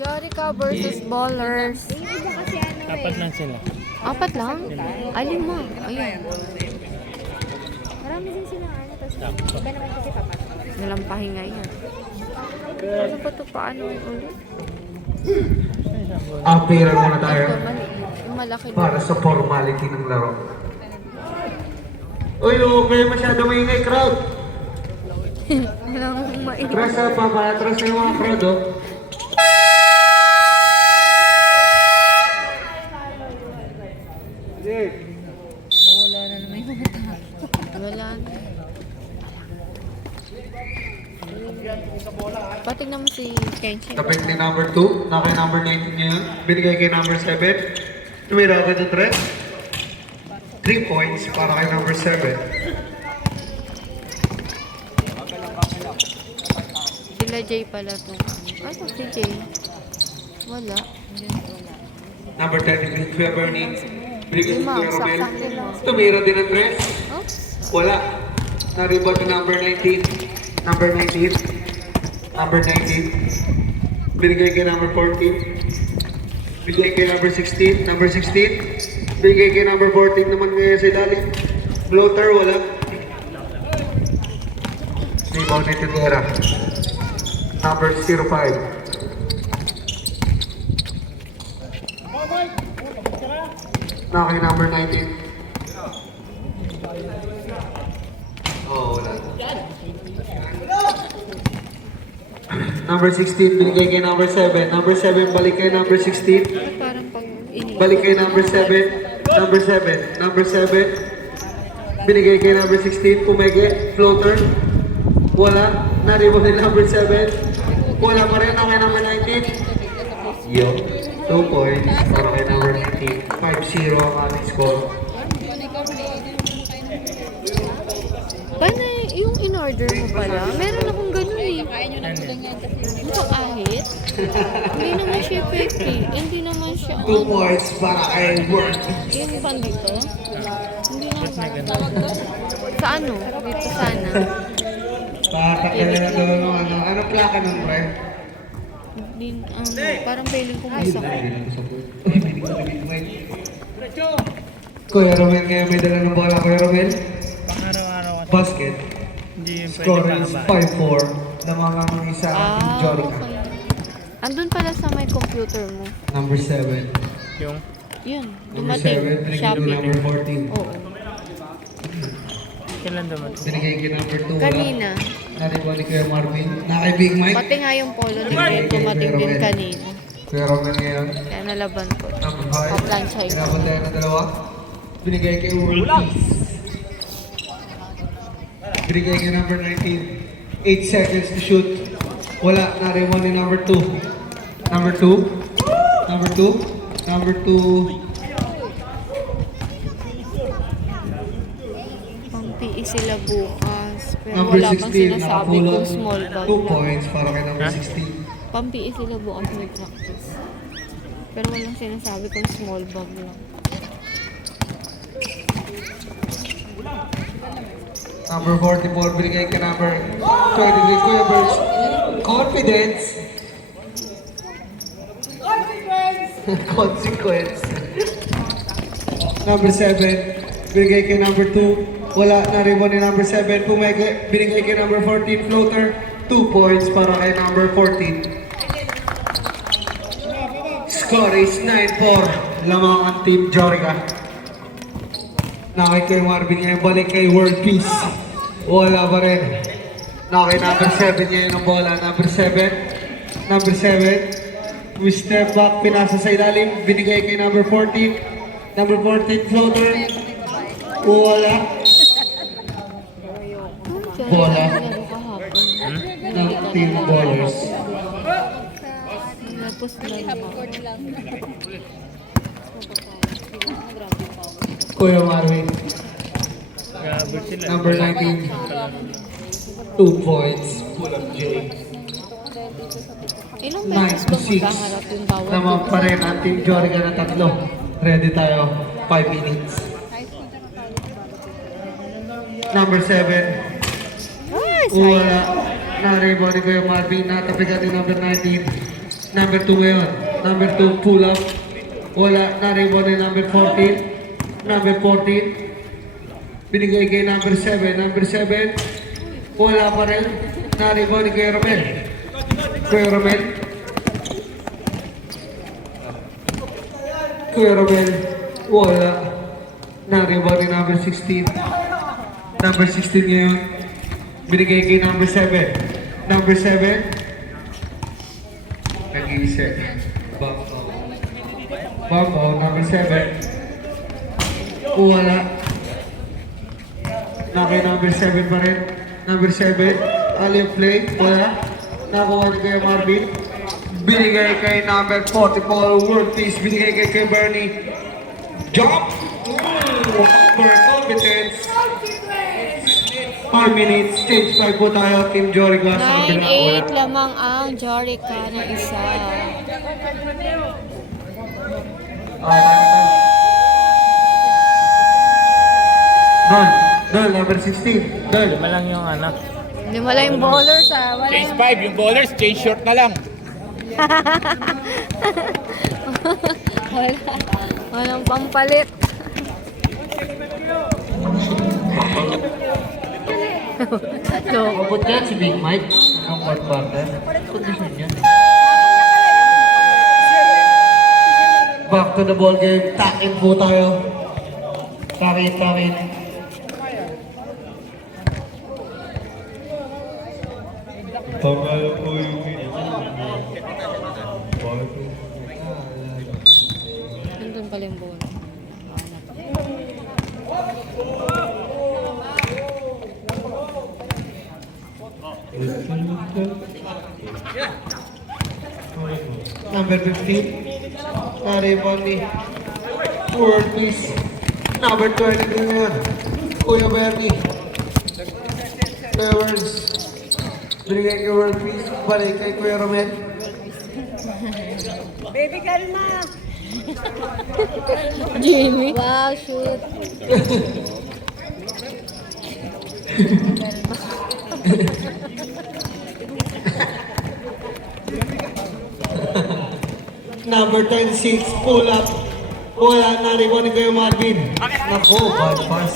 Jorica versus Ballers. Apat lang sila. Apat lang? Ay, 5. Ayun. Marami din silang tapos iba naman kasi papasok. Walang pahinga yan. Ano ba ito? Paano yun ulit? Appearan muna tayo Ito, yung malaki para sa formality ng laro. Uy, okay masyado maingay crowd. Walang mainit. Atras sa atras na yung mga crowd, oh. Nawala na naman yung mga tao. Wala na. Patignan mo si Kenshin. Tapit ni number 2, na kay number 19 ngayon. Binigay kay number 7. Tumira ka dyan, Tre. 3 points para kay number 7. Sila Jay pala to. Ano si Jay? Wala. Number 10, Big Bernie. Binigay kay Lima, Kuya Romel. saktang lima. Tumira din ang 3. Oh? Wala. Naribot ni number 19. Number 19. Number 19. Binigay kay number 14. Binigay kay number 16. Number 16. Binigay kay number 14 naman ngayon sa ilalim. Floater, wala. Rebound ni Titera. Number 05. Na kay number 19. Oh, wala. Number 16, binigay kay number 7. Number 7, balik kay number 16. Parang pag ini. Balik kay number 7. Number 7. Number 7. Binigay kay number 16. Pumege. Floater. Wala. Naribot ni number 7. Wala pa rin. Kay number 19. Yo. 2 points para kay number 19. 5-0 ang ating score. Paano yung in-order mo pala? Meron akong ganun eh. Mukhang ahit. Hindi naman siya effect eh. Hindi naman siya 2 points para kay Word. yung pan dito. Hindi naman. Sa ano? Dito sana. Patakala na doon ng ano. Anong plaka nun, pre? Hindi, parang feeling ko may sakit. Kuya Romel ngayon may dala ng bola. Kuya Romel, Pang-araw-araw kasi. basket. Hindi yung pwede Score is pangaba. 5-4. Lamang ang isa ang Team Jorica. Okay. Andun pala sa may computer mo. Number 7. Yung Yun, Number dumating. 7, binigay Shopee. ko number 14. Oo. kailan dumating? Binigay ko number 2. Kanina. Nariba ni Kuya Marvin. Na kay Big Mike. Pati nga yung polo ni Red, dumating din kanina. Kuya Romel ngayon. Kaya nalaban ko. Number 5. Offline siya. Pinabot tayo ng dalawa. Binigay kay World Peace. Binigay kay number 19. 8 seconds to shoot. Wala. Nariba ni number 2. Number 2. Number 2. Number 2. Pampiis sila bukas. Pero Number wala pang 16. sinasabi kung small bag 2 lang. points para kay number Ha? 16. Pampiis sila bukas may practice. Pero walang sinasabi kung small bag lang. Number 44, binigay kay number 23, Kuya Burns. Confidence. Consequence. Number 7, binigay kay number 2. Wala na rin ni number 7. Binigay kay number 14, floater. 2 points para kay number 14. Score is 9-4. Lamang ang Team Jorica. Nakay kay Marvin ngayon, balik kay World Peace. Wala pa rin. Nakay number 7 ngayon ang bola. Number 7. Number 7. We step back, pinasa sa ilalim. Binigay kay number 14. Number 14, floater. Wala. Bola. Laro kahapon. Ng Team Ballers. Tapos na lang. Kuya Marvin, Grabe sila. number 19. 2 points. Full of J. Ilang 9 beses to ba 6. magkaharap yung bawat Naman pa rin ang Team Jorica na 3. Ready tayo. 5 minutes. Number 7. Ay, Wala. sayang. Na-rebound ni Kuya Marvin. Natapigan ni number 19. Number 2 ngayon. Number 2, pull up. Wala, na-rebound ni number 14. Number 14. Binigay kay number 7. Number 7. Wala pa rin. Na-rebound ni Kuya Romel. Kuya Romel. Kuya Romel. Wala. Na-rebound ni number 16. Number 16 ngayon. Binigay kay number 7. Number 7. Nag-iisip. Bambo, number 7. Wala. Nakay number 7 pa rin. Number 7. Alley play. Wala. Nakuha ni kay Marvin. Binigay kay number 44. World peace. Binigay kay Bernie. Jump! Overconfidence. 5 minutes. Change time po tayo. Team Jorica. 9-8 lamang ang Jorica ng isa. Dol, number 16. Dol. Lima lang yung anak. Hindi mo lang yung bowlers ah. Wala Change 5, yung bowlers, change short na lang. Walang pampalit. So, Abot yan si Big Mike. Ang fourth quarter. Condition niya. Back to the ball game. Takin po tayo. Takin. Pagkala po yung nandun pala yung bowler. Number 15. Na-rebound ni World Peace. Number 22 ngayon. Kuya Bernie. Kuya Words. Binigay kay World Peace. Balik kay Kuya Romel. Jimmy. Wow, shoot. Number 26, pull up. Wala na rin ni Kuya Marvin. Naku, bad pass.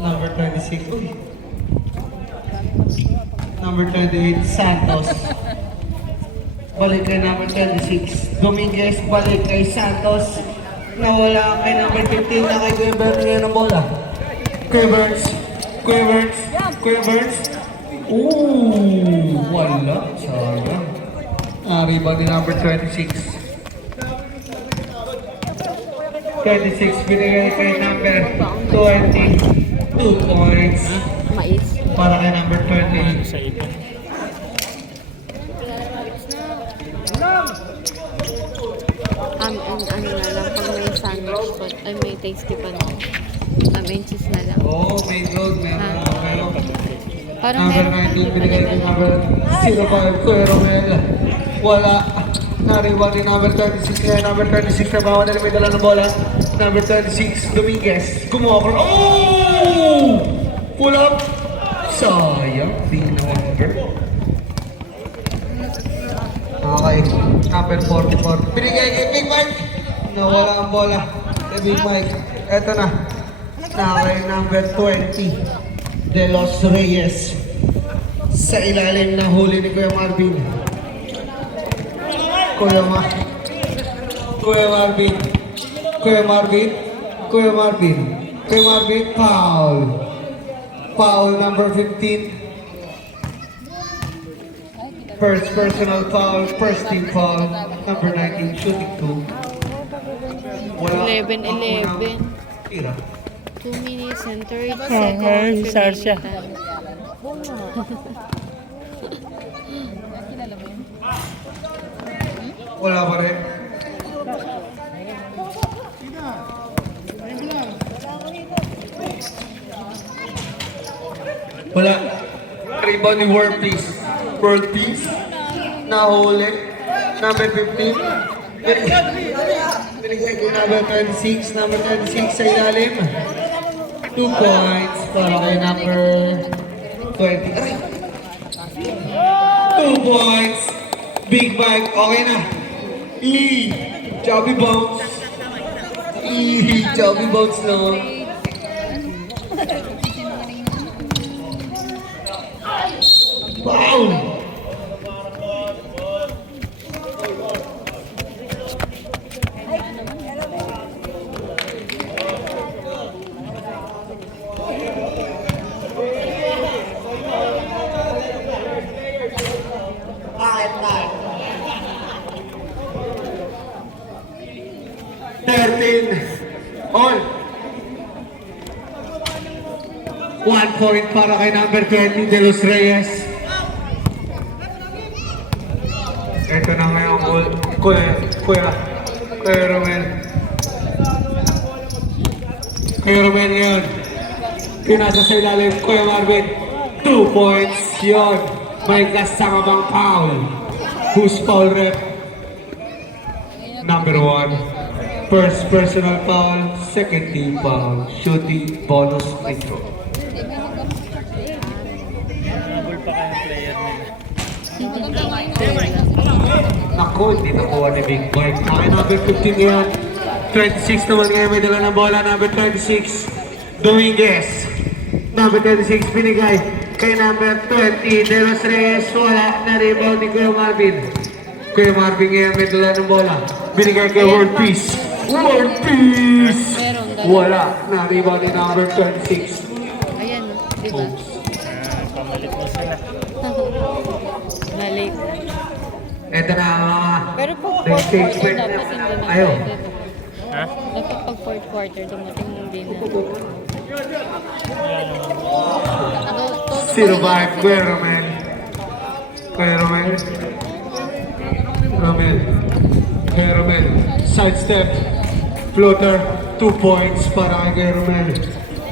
Number 26. Uy. Number 28, Santos. Balik kay number 26. Dominguez, balik kay Santos. Nawala kay number 15 na kay Kuya Bernie ngayon ang bola. Kuya Burns. Kuya Burns. Kuya Burns. Ooh, wala. Sayang. Rebound ni number 26. 26 binigay kay number 20. 2 points. Mais. Para kay number 20. Sa ipon. Ano na lang, pag may sandwich pa, ay may tasty pa na. And cheese na lang. Oo, may gold. Meron. Parang Number meron 19 binigay kay number 05 Kuya Romel. Wala. Na-rebound ni number 26 kaya number 26 na bawa na may dala ng bola. Number 26 Dominguez. Kumuha ko. Oh! Pull up. Sayang. Di number. Okay. Number 44. Binigay kay Big Mike. Nawala ang bola. Kay Big Mike. Eto na. Nakay number 20. De Los Reyes. Sa ilalim ng huli ni Kuya Marvin. Kuya Marvin, foul. Foul number 15. First personal foul, first team foul. Number 19, shooting 2. 11-11. Tira. 2 minutes and 30 Ay, seconds Sarsha. remaining. Wala pa rin. Wala. Rebound ni World Peace. World Peace. Nahuli. Number 15. Binigay ko number 26. Number 26 sa ilalim. 2 points para kay number 20. Aray! 2 points. Big Mike, okay na. Chubby bounce. Chubby bounce lang. Wow! All. 1 point para kay number 20, De Los Reyes. Ito na ngayon, Kuya Romel. Kuya Romel ngayon. Pinasa sa ilalim, Kuya Marvin. 2 points yun. May kasama bang foul? Who's foul rep? Number 1. First personal foul, second team foul, shooting bonus intro. Habol pa kayong player nila. Ako, hindi nakuha ni Big Boy. Kaya number 15 ngayon. 26 naman ngayon, may dala ng bola. Number 26, Dominguez. Number 26, binigay kay number 20, De Los Reyes. Wala na rebound ni Kuya Marvin. Kuya Marvin ngayon, may dala ng bola. Binigay kay World Peace. World Peace! Meron, dalawa. Wala na rebound ni number 26. Ayan, di ba? Pamalit mo sila. Na-late. Ito na ang mga Pero pag the fourth stage quarter, win. dapat hindi na. Ayaw. Ha? Dapat pag fourth quarter, dumating hindi na. Survive, Kuya Romel. Kuya Romel. Kuya Romel. Sidestep. Floater. 2 points para kay Kuya Romel.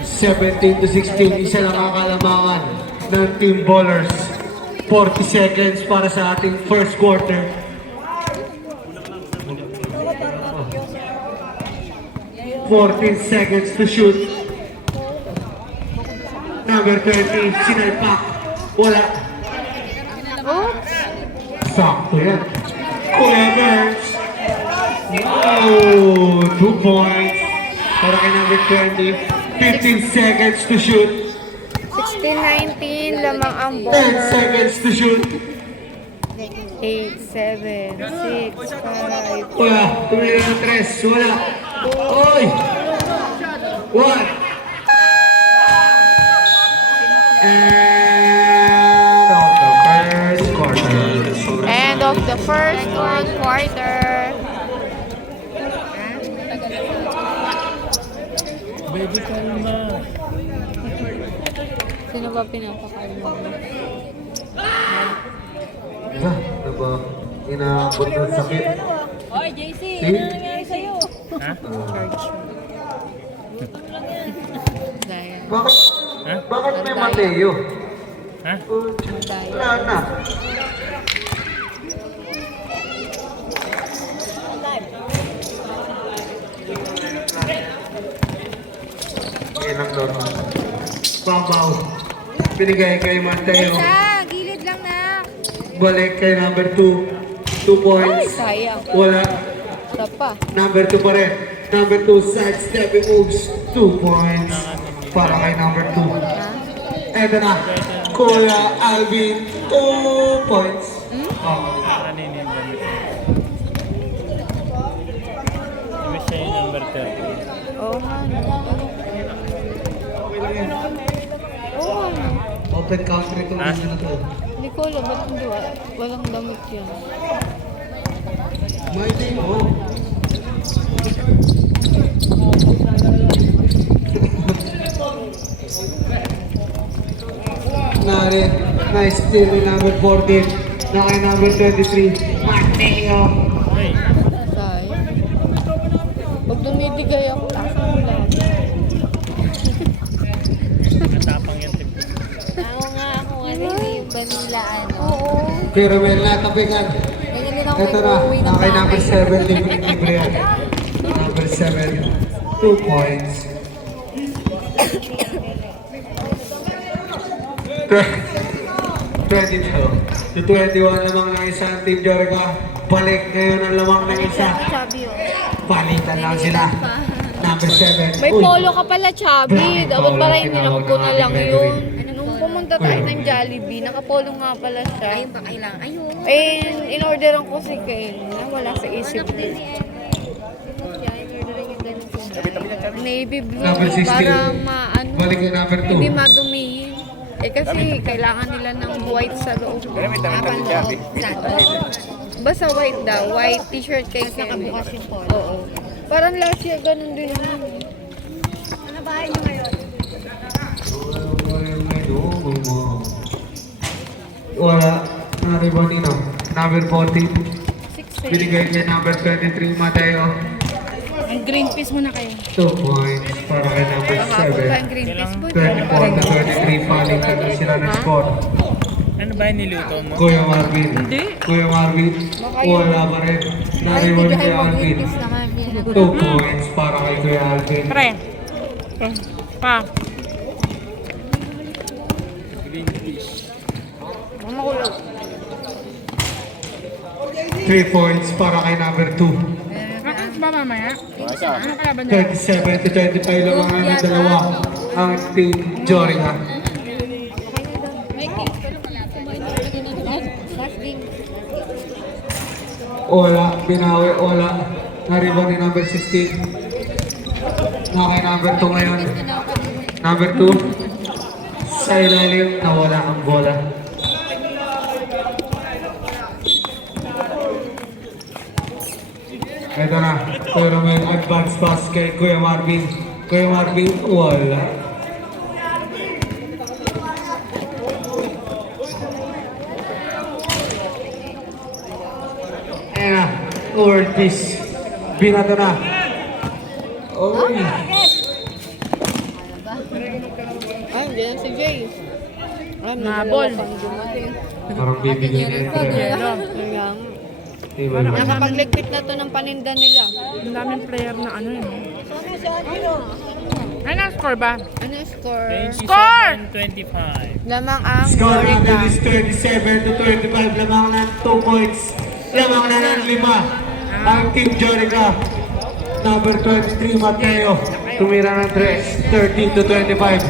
17-16. Isa lang kakalamangan ng Team Ballers. 40 seconds para sa ating first quarter. "14 seconds to shoot." Number 30, sinalpak. Wala. Oops! Sakto yan. Kuya Burns. Oh, 2 points. Para kay number 20. 15 seconds to shoot. 16-19 lamang ang 10 ball. seconds to shoot. 8, 7, 6, 5. Wala. Tumira ng 3. Wala. Oy! 1. And of the first quarter. Baby, kalma. Sino ba pinapakalma mo? Ano ba? Inaabot ng sakit. Oy, JC, See? ano nangyari sa'yo? Ha? Charge mo. Dahil. Bakit? Ha? Bakit may Mateo? Ha? Wala na. Ilang doon. Babaw. Binigay kay Mateo. Gilid lang na. Balik kay number 2. 2 Ay, points. sayang. Wala. Isa pa. Number 2 pa rin. Number 2, sidestepping moves. 2 points. Para kay number 2. Eto na. Kuya Alvin, 2 points. Oh. Kanina yung gamit mo. Ibig siya yung number 30. Oo nga, no. Oo nga, no. Open country itong Ha? video na to. Hindi ko alam, ba't hindi walang damit yan? May day mo. Narin, nice steal ni number 14. Na kay number 23. Mateo. Ay, Sayang. Pag dumibigay ako, asan mo lang? natapang yung tip. Ako nga, yung vanilla ano. Oo. Pero may natapikan. Ganyan din ako Ito na, uwi ng na kay number bahay. 7. Libre yan. Number 7. 2 points. To 21 lamang ng isang Team Jorica. Balik ngayon ang lamang ng isa. Chubby, oh. Balikan lang sila. Number 7. May polo ka pala, Chubby. Grabe, Dapat polo. pala hinirap ko na lang Tinawag yun. natin Nung pumunta tayo ng Jollibee, nakapolo nga pala siya. Ayun pa kailangan. Ayun. Eh, in-orderan ko si Ken. Wala sa isip Anak ko. din ni in-orderan yung ganun. Navy blue Number 16. para maano, Balik yung number 2. hindi madumihin. Eh kasi kailangan nila ng white sa loob. Basta white daw. White t-shirt kay Ken. Nakabukas yung polo. Oo. Parang last year ganun din naman. Ano bahay niyo ngayon? Wala. Naribon nino. Number 14. Binigay niya number 23, Mateo. Ang green peas muna kayo. 2 points para kay number Kahapon 7. tayong green peas po. 24 to 33, palitan na sila ng score. Ano ba yung niluto mo? Kuya Marvin. Kuya Marvin. Wala pa rin. Naribon ni Kuya Alvin. naman. 2 points para kay Kuya Alvin. Pre. Pa. Green fish. Mamakulog. 3 points para kay number 2. Bakit ba mamaya? Ano kalaban niya? 37 to 25 lang ang aming dalawa. Ang Team Jorica. Wala, binawi, wala. Naribon ni number 16. Nakay number 2 ngayon. Number 2. Sa ilalim, nawala ang bola. Ito na, pero may advance pass kay Kuya Marvin. Kuya Marvin, wala. Ayan na, world peace. Binato na. Oy. Ay, hindi na si Jay. Ay, Nabol. Parang bibigyan niya yung treno. Kaya nga. Diba? Nakapagligpit na to ng paninda nila. Ang daming player na ano yun. Ano ang score ba? Ano yung score? 27-25. Lamang ang Score Jorica. natin is 27 to 25. Lamang na 2 points. Lamang na ng 5. Ang Team Jorica. Number 23, Mateo. Tumira ng 3. 13 to 25.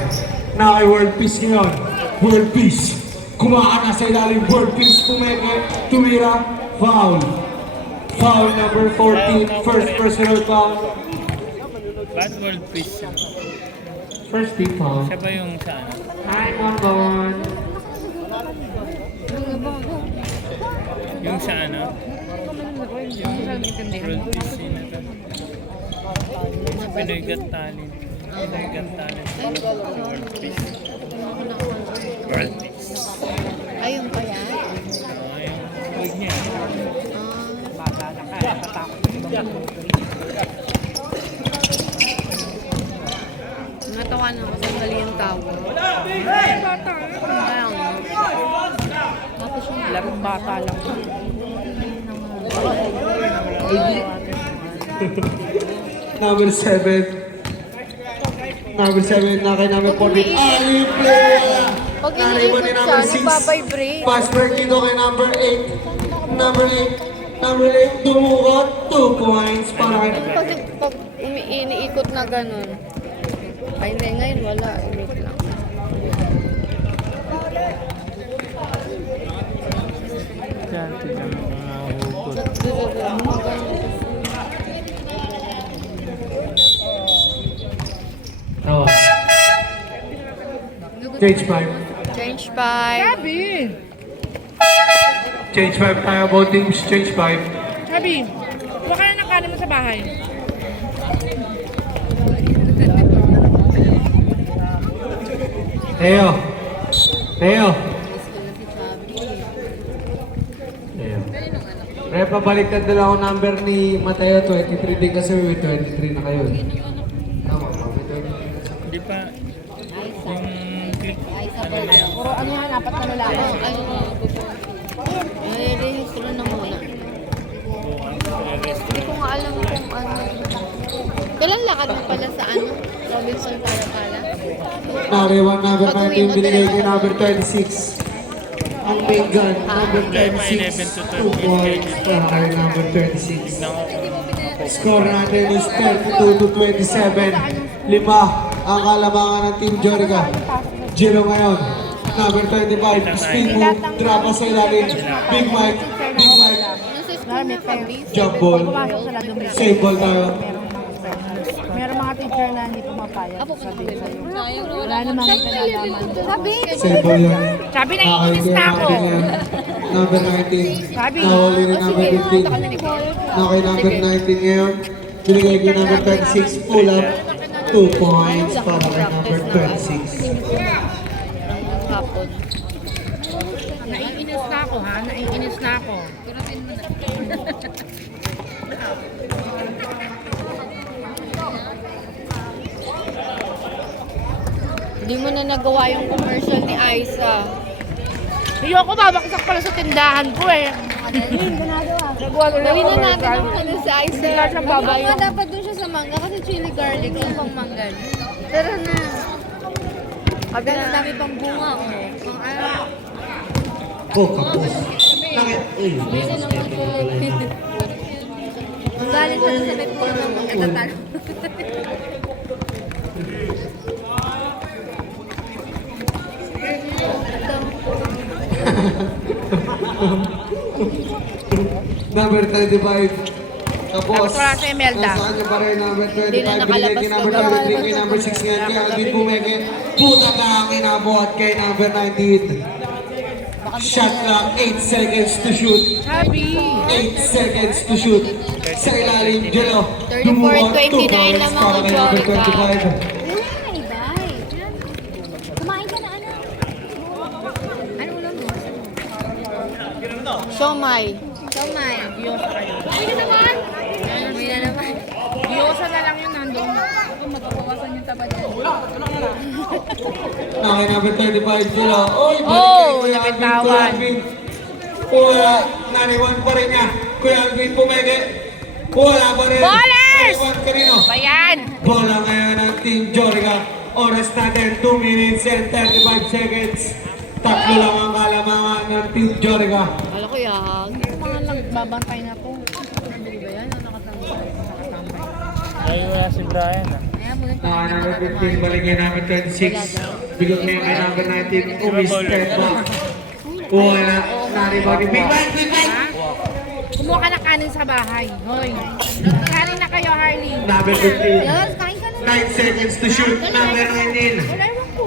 Na kay World Peace ngayon. World Peace. Kumaan na sa ilalim. World Peace. Pumeke. Tumira. Foul. Foul number 14. First personal foul. Bad world fish. First team foul. Siya ba yung sa ano? Hi, Bonbon. Yung sa ano? Yung world fish yun ito. Sa Pinoy Got Talent. Pinoy Got Talent. World fish. World fish. Ayun pa yan. Oo, yung huwag niya. Natawa na ako sa mali yung tao. Ayun. Tapos yung Larong bata lang. Number 7. Number 7 na kay number 14. Ay, player! Pag Nariban ni iniikot number siya, 6. nagbabibrate. Pass work dito kay number 8. Number 8. Number 8, dumukot. 2 points para kay... Pag iniikot na ganun. Ay, hindi. Ngayon wala. Wait lang. Diyan, tignan mo kung nahuhukot. Oh. Change 5. Change 5. Sabi! Change 5 tayo about teams. Change 5. Sabi! Huwag ka na ng kanin mo sa bahay. Teo. Teo. Teo. Pre, pabaliktad na lang ako number ni Mateo. 23 din kasi may 23 na kayo. Tama ba? May 23. Hindi pa. Yung click. Ano na yan? Puro ano yan, apat na lalaki. Ano nga ako po? Nare-register na muna. Bukas. Hindi ko nga alam kung ano. Kailan lakad mo pala sa ano? Robinson para pala? Nariwan number 19, binigay kay number 26. Ang main gun, number 26. 2 points para kay number 26. Score natin is 32 to 27. 5 ang kalamangan ng Team Jorica. Giro ngayon. Number 25, spin move, drop sa ilalim. Big Mike, Big Mike. Jump ball. Save ball tayo. Meron mga teacher na hindi pumapayag. Sabi sa'yo. Wala namang kinalaman. Save ball yun. Sabi na iinis na ako. Number 19. Nahuli na number 15. Okay, number 19 ngayon. Binigay kay number 26. Pull up. 2 points para kay number 26. Hapon. Naiinis na ako ha. Naiinis na ako. Hindi mo na nagawa yung commercial ni Aiza. Hindi ako babaksak pala sa tindahan ko eh. Gawin na natin ang ano si Aiza. Wala siyang babayo. Baka dapat doon siya sa mangga kasi chili garlic yung pang mangga. Tara na. Sabi na dami pang bunga. Oh, kapos. Nakit. Uy, Ang galing ko sa may puno ng mga tatalo. Number 35. Tapos, Tapos si Imelda. nasa kanya pa rin number 25. Hindi na nakalabas Binigay kay number ka. 33, kay number 6 ngayon, kay Alvin Pumeke. Puta ka ang inabuhat kay number 19. Shot clock, 8 seconds to shoot. Sabi. 8 seconds to shoot. Sa ilalim, Jelo. 34-29 lamang ang Jorica. Kumain ka na, anak. Ano ulam mo? Siomay. Kamay. Ay na naman. Hindi na naman. Diyosa na lang yun nandun. Magpapawasan yung taba niya. Okay, number 35, Jelo. Oy, Oh, Kuya napitawan. Alvin. Kuya, naniwan pa rin niya. Kuya Alvin Pumeke. Wala pa rin. Ballers! Naniwan kanino? Bayan. Bola ngayon ng Team Jorica. Oras natin, 2 minutes and 35 seconds. Tatlo lang ang kalamangan ng Team Jorica. Wala ko yag. Mga nagbabantay na po. Ayun wala si Brian ah. Number 15, balik niya number 26. Bigod niya kay number 19, umi-step back. Wala, nariba ni Big Mike, Big Mike! Kumuha ka na kanin sa bahay. Hoy. Kanin na kayo, Harley. Number 15, Yes, kain ka na. 9 seconds to shoot. Number 19,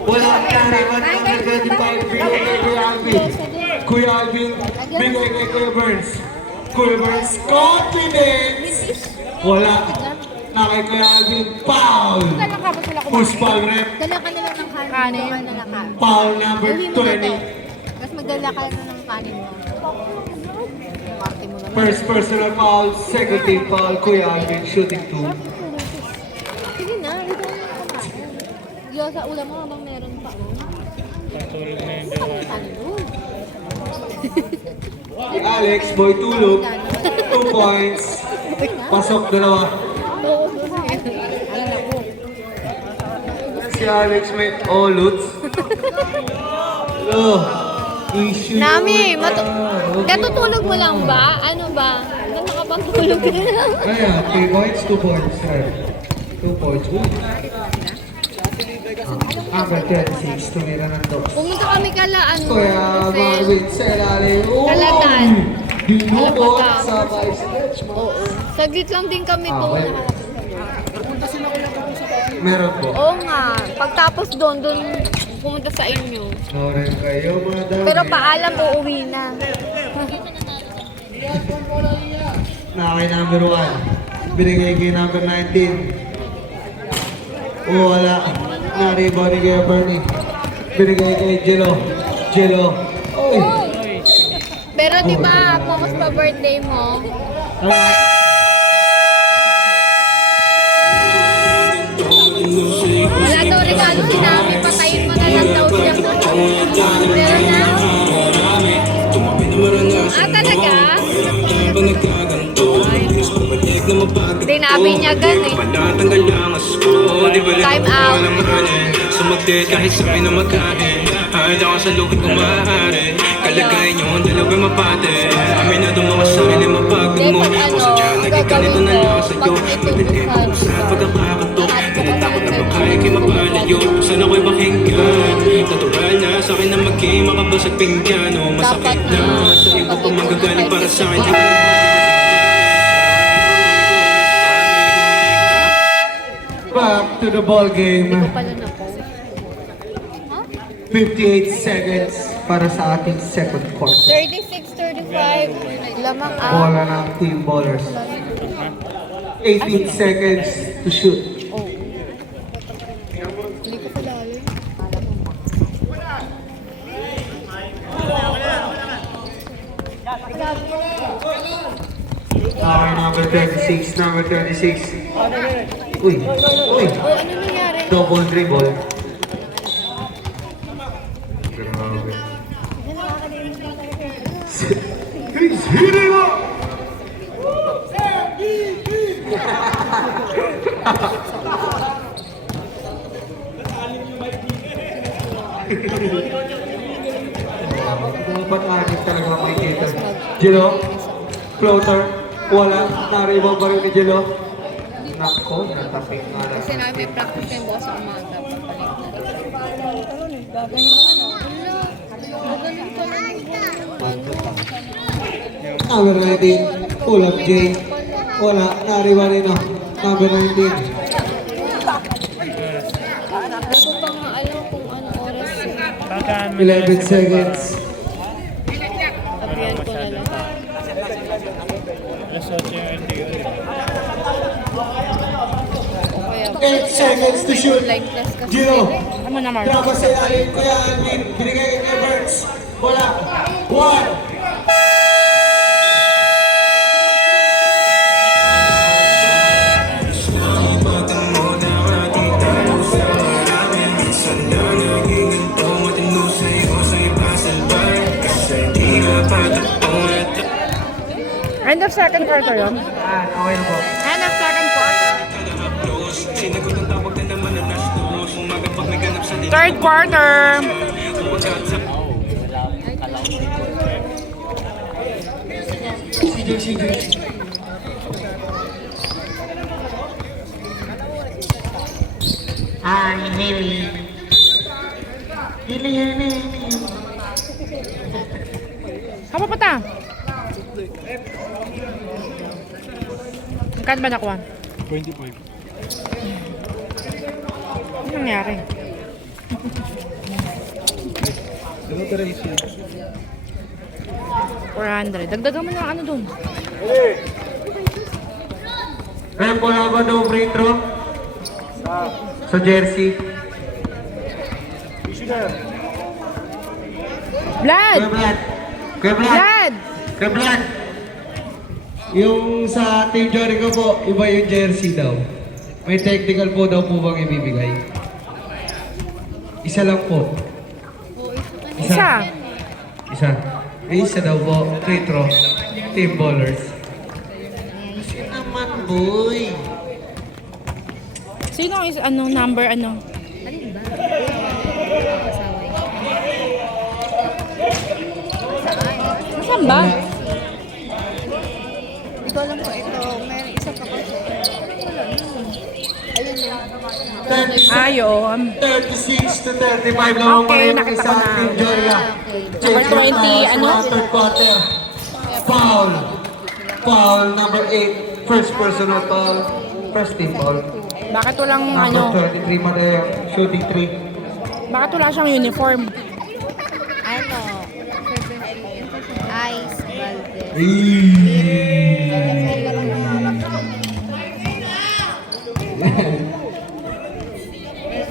wala, nariba number 25, bigay kay Kuya Alvin. Kuya Alvin, bigay kay Kuya Burns. Kuya Burns, confidence! Wala, na kay Kuya Alvin, foul! Kailan ka ba sila Push kumain? foul rep, Dala ka na lang ng kanin. Kanin. Dala na lang kanin. foul number Uwi mo na to. 20. Tapos magdala ka na ng kanin mo. Party mo na. First personal foul, second team foul, Kuya Alvin shooting 2. Sige na, dito na lang kumain. Diyo sa ulam mo habang meron pa. Patulog na yung dalawa. Ano? Alex, boy tulog, 2 points, pasok dalawa. Si Alex may Lutz. Issue. Nami, Okay. katutulog mo lang ba? Ano ba? Saan makapagtulog ka na? Kaya, 3 points, 2 points, sir. 2 points. Number 36, tumira ng dogs. Pumunta kami kala, ano, Kuya Marvin, sa ilalim. Kalatan. Binubot sa vice. Oo. Saglit lang din kami Ah, doon. well. Meron po. Oo nga. Pagtapos doon pumunta sa inyo. Noren kayo, madami. Pero paalam, uuwi na. Na kay number 1. Binigay kay number 19. Wala. Nariba ni kay Bernie. Binigay kay Jelo. Jelo. Uy. Pero di ba, focus pa birthday mo? Wala daw regalo si Nami, patayin mo na lang daw siya. Pero na? Ah, talaga? Ay. Di nabinyagan eh. Time out. sumagtit kahit sakay na magkain. Hahal ako sa luhod kung maaari. Kalagayan niyo ang dalawang mapate. Amin na dumawa sa akin ay mapagod mo. Kung sadya nagkaganito na lang sa'yo. Matindi ko sa pagkakakantok. Tinitakot na baka ikay mapalayo. Saan ako'y pakinggan? Natural na sa akin na maging makabasag pinggano. Masakit na sa iba pa magagaling para sa akin. Back to the ball game. Pala na po. 58 seconds para sa ating second quarter. 36-35. Lamang Bola ng Team Ballers. 18 seconds to shoot. Hindi ko palalo. Number 36, number 36. Uy, uy. Oh, ano nangyari? Double dribble. Grabe. He's hitting up! Dapat anin talaga makikita. Jelo, floater, wala. Naribang pa rin ni Jelo. Nako, natapik nga lang. Kasi namin may practice yung bukas sa umaga. Number 19, pull up J. Wala, nariba rin na. Number 19. Hindi ko pa nga alam kung ano oras. Tataan mo 11 seconds. Sabihan ko na lang. Alas 8 yung LTO. O kaya, 8 seconds to shoot. online class kasi. Gino, Ano naman? drama sa ilalim. Kuya Alvin, binigay kay Everts. Wala. 1. End of second quarter yun? Okay na po. End of second quarter. Third quarter. Hi, Haley. Haley. Saan papunta? Magkano ba nakuha? 25. Ano nangyari? Ano ka rin siya? 400. Dagdagan mo na ano dun. Kaya po na ba daw free throw? Sa jersey. Vlad! Kuya Vlad. Kuya Vlad. Vlad! Kuya Vlad. Yung sa Team Jorico po, iba yung jersey daw. May technical po daw po bang ibibigay? Isa lang po. Isa. Isa. May isa daw po. Free throw. Team Ballers. Kasi naman, boy. Sino ang ano, number ano? Alin ba? Saan ba? Hindi ko alam po ito. Meron isa pa kasi. Ayun na. 36 Ayo. 36 to 35 lang Okay, ang nakita ko sa na. Team Joria. Number 20, ano? Third quarter. Foul. Foul number 8. First personal foul. First team foul. Bakit walang ano? Number 33 Madaya. Shooting 3. Bakit wala siyang uniform? Ano? Ice Valdez.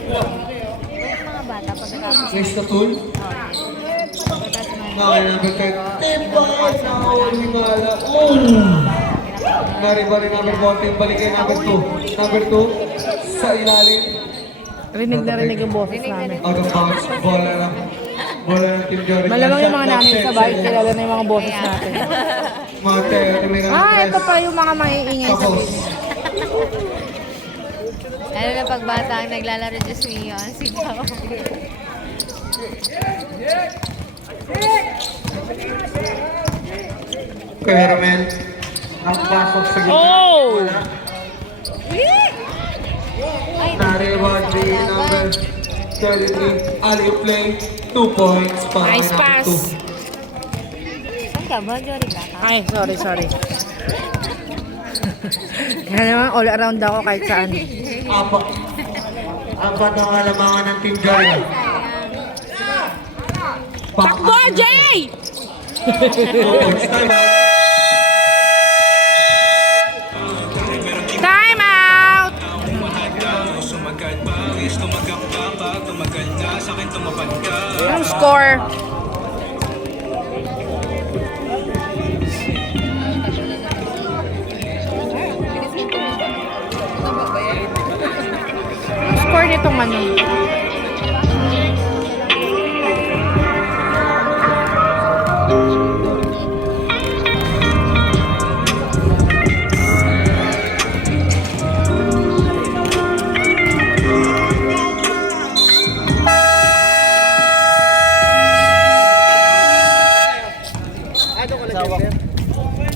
Mga bata pagkatapos. Next na tool. Okay, number 10. Tempo! Nakawala. Nariba rin number 14. Balik kay number 2. Number 2. Sa ilalim. Rinig na rinig yung boses namin. Out of bounds. Bola lang. Bola ng Team Jory. Malamang yung mga namin sa bahay, kilala na yung mga boses natin. Mga 10. Ah, ito pa yung mga maiingay sa Tapos. video. Ano na pagbata ang naglalaro Diyos Mio, ang sigaw. Kuya Romel, ang pasok sa gitna. Oh! Wala. Na-rebound the number 33. Alley play. 2 points. Para Nice kay number pass. 2. Saan ka ba? Jory ka ka? Ay, sorry. Kaya naman, all around ako kahit saan. Apat ang alamangan ng Team Jory. Takbo, Jay! 2 points. Time out! Sumagal pawis, tumagap ka pa, tumagal na, sa akin tumapad ka. Anong score? Score nitong ano?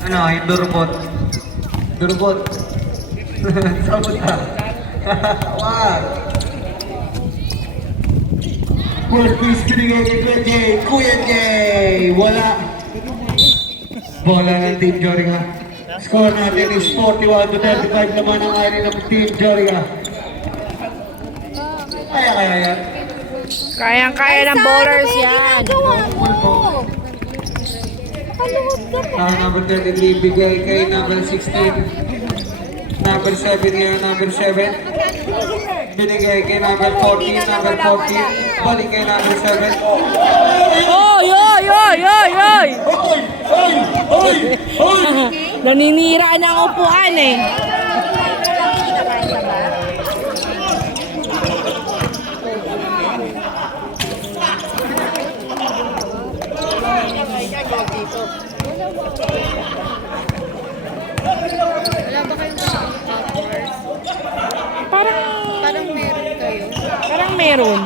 Ano, yung durubot. Durubot. Sabot ka. Wag. First piece binigay kay Kuya Jay. Kuya Jay! Wala. Bola ng Team Joriga. Score natin is 41-35 naman ang area ng Team Joriga. Kaya yan. Kayang-kaya ng bowlers yan. Number 33 bigay kay number 16. Number 7 kay number 7. Binigay kay number 14. Number 14. Balik kay number 7. Oy! Naninira na ang upuan eh. Wala ba kayong toppers? Parang meron kayo. Parang meron.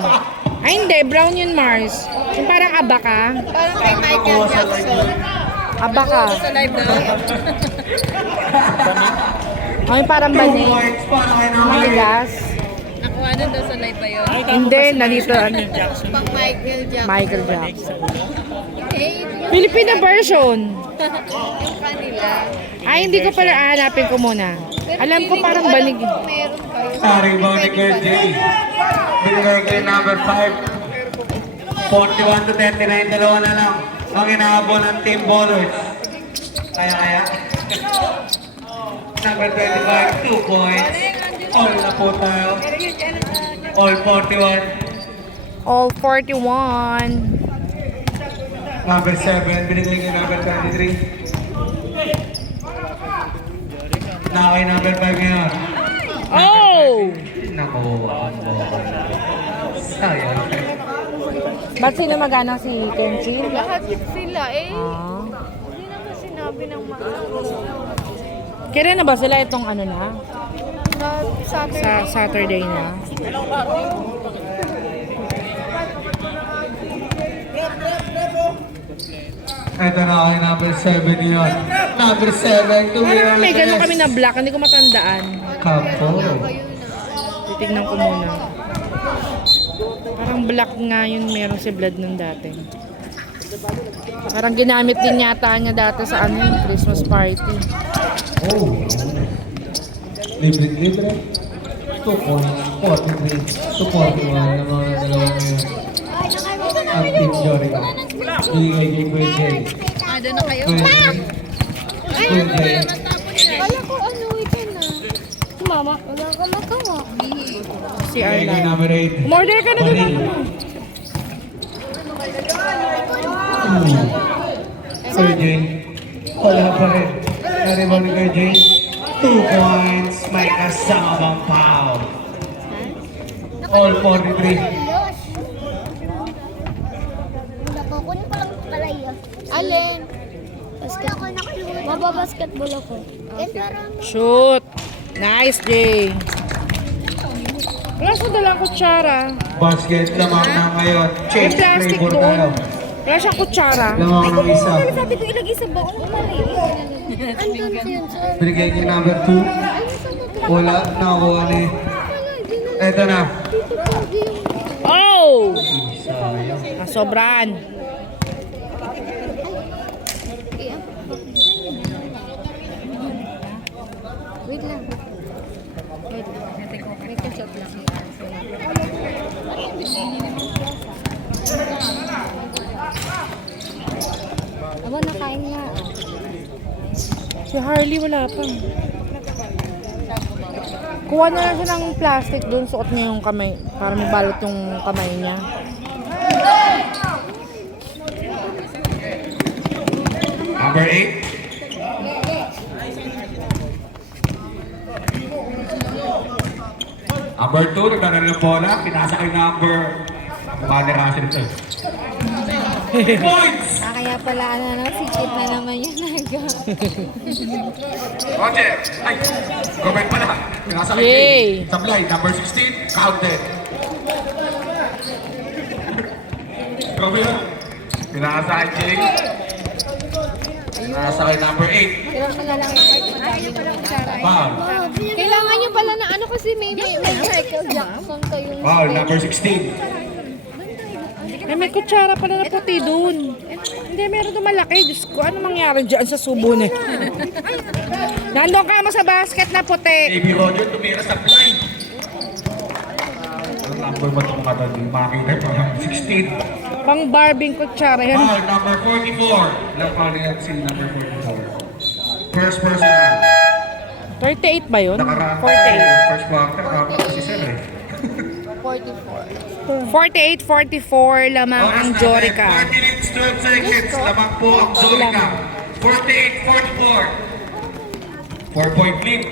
Ay hindi, brown yun Mars. Yung parang abaka. Parang kay Michael Jackson. Abaka. Sa live na. Ay parang 2 bani. points para kay number May 8. gas. Nakuha na daw sa live pa yun. Hindi, nalito ano. Pang Michael Jackson. Michael Jackson. Eh, Filipino version. yung kanila. Ay, hindi ko pala hahanapin ko muna. Alam ko parang banig. Meron kayo. Rebound ni Kuya Jay. Binigay kay number 5. 41-39, dalawa na lang ang inaabot ng Team Ballers. Kaya. Number 25, 2 points. All na po tayo. All 41. All 41. Number 7, binigay kay number 23. Na kay number 5 ngayon. Oh! Naku, sayang. Ba't sino magana si Kenji? Lahat sila eh. Ah. Hindi naman sinabi ng mga Kailan na ba sila itong ano na? sa Sa Saturday na? Ito na kay number 7 yun. Number 7, Parang may gano'n kami na black, hindi ko matandaan. Kapo. Titignan ko muna. Parang black nga yun, meron si Blood nung dati. Parang ginamit din yata niya dati sa ano yung Christmas party. Oh. Libre. 2 points, 43 to 41 ng mga dalawa ngayon. Ang Team Jorica. Bigay kay Kuya Jay. doon na kayo. Kuya Jay. Kuya Jay. Kala ko ano ito na. Si mama. Wala ka magawa. Si Bigay kay Arlan. number 8. Umorder ka na doon. Kuya Jay. Wala pa rin. Nariban ni Kuya Jay. 2 points. May kasama bang foul. All 43. Kukunin ko lang pala yun. Alin? Basket. Mababasketball ako. Shoot! Nice, Jay. Wala sa dalang kutsara. Basket lamang na ngayon. May Change plastic flavor doon. tayo. Wala siyang kutsara. Lamang ng isa. Sabi ko ilagay sa baong maliit. Andun siya sir. Binigay niyo number 2. Wala. Nakakuha ni. Eto na. Dito po, di yung... Oh! Sayang. Nasobran. Wait lang. Wait lang. May kashot lang. Aba, nakain nga. Si Harley wala pa. Kuha na lang siya ng plastic doon, suot niya yung kamay. Para mabalot yung kamay niya. Number 8. Number 2, nagkaroon ng bola. Pinasa kay number. Kumali Russell ito. Points! Kaya pala, si Chip na naman yung Roger! Ay! Comment pala. Pinasa kay Yay! Jay. Sablay, number 16, counted. Comment. Pinasa kay Jay. Pinasa kay number 8. Pero malalang Foul. kailangan nyo pala na ano kasi may Michael Jackson kayong Foul, number 16. May kutsara pala na puti doon. Hindi, meron doon malaki. Diyos ko, ano mangyari dyan sa subo na? Nandun kayo mo sa basket na puti. AB Roger, tumira sa blind. Ang number mo itong mga doon? Makita pa lang 16. Pang barbing kutsara yan. Foul, number 44. Ilang foul yan si number 44? First personal. 38 ba yun? Nakaraan 48. first quarter, nakapag si Sir eh. 48-44 lamang ang Jorica. 4 minutes, 12 seconds. Lamang po ang Jorica. 48-44. 4-point lead.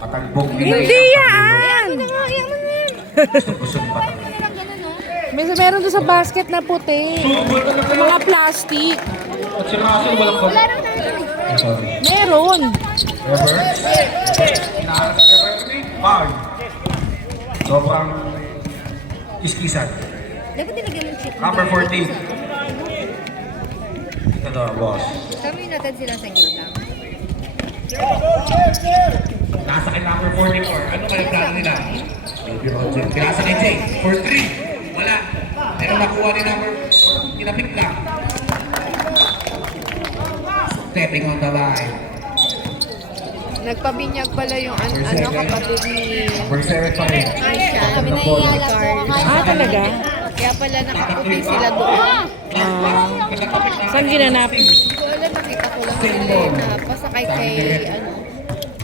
Patalbog nila. Hindi yan! Gusto-gusto pa. Meron doon sa basket na puti. Mga plastic. At si Russell walang bag. Sorry. Meron. Reverse. Inaarap si referee. Foul. Sobrang iskisan. Dapat nilagyan ng chip. Number 14. Ito daw, boss. Kami natin sila sa gate lang. Nasa kay number 44. Ano kaya plano nila? Baby Roger. Nasa kay Jay. For 3. Wala. Pero nakuha ni number 4. Tinapik lang. Stepping on the line. Nagpabinyag pala yung kapatid ni Number 7 pa rin. Aisha. Kami naiiyala po. Talaga? Kaya pala nakaputi sila doon. Saan ginanap? Hindi ko alam, nakita ko lang sila na pasakay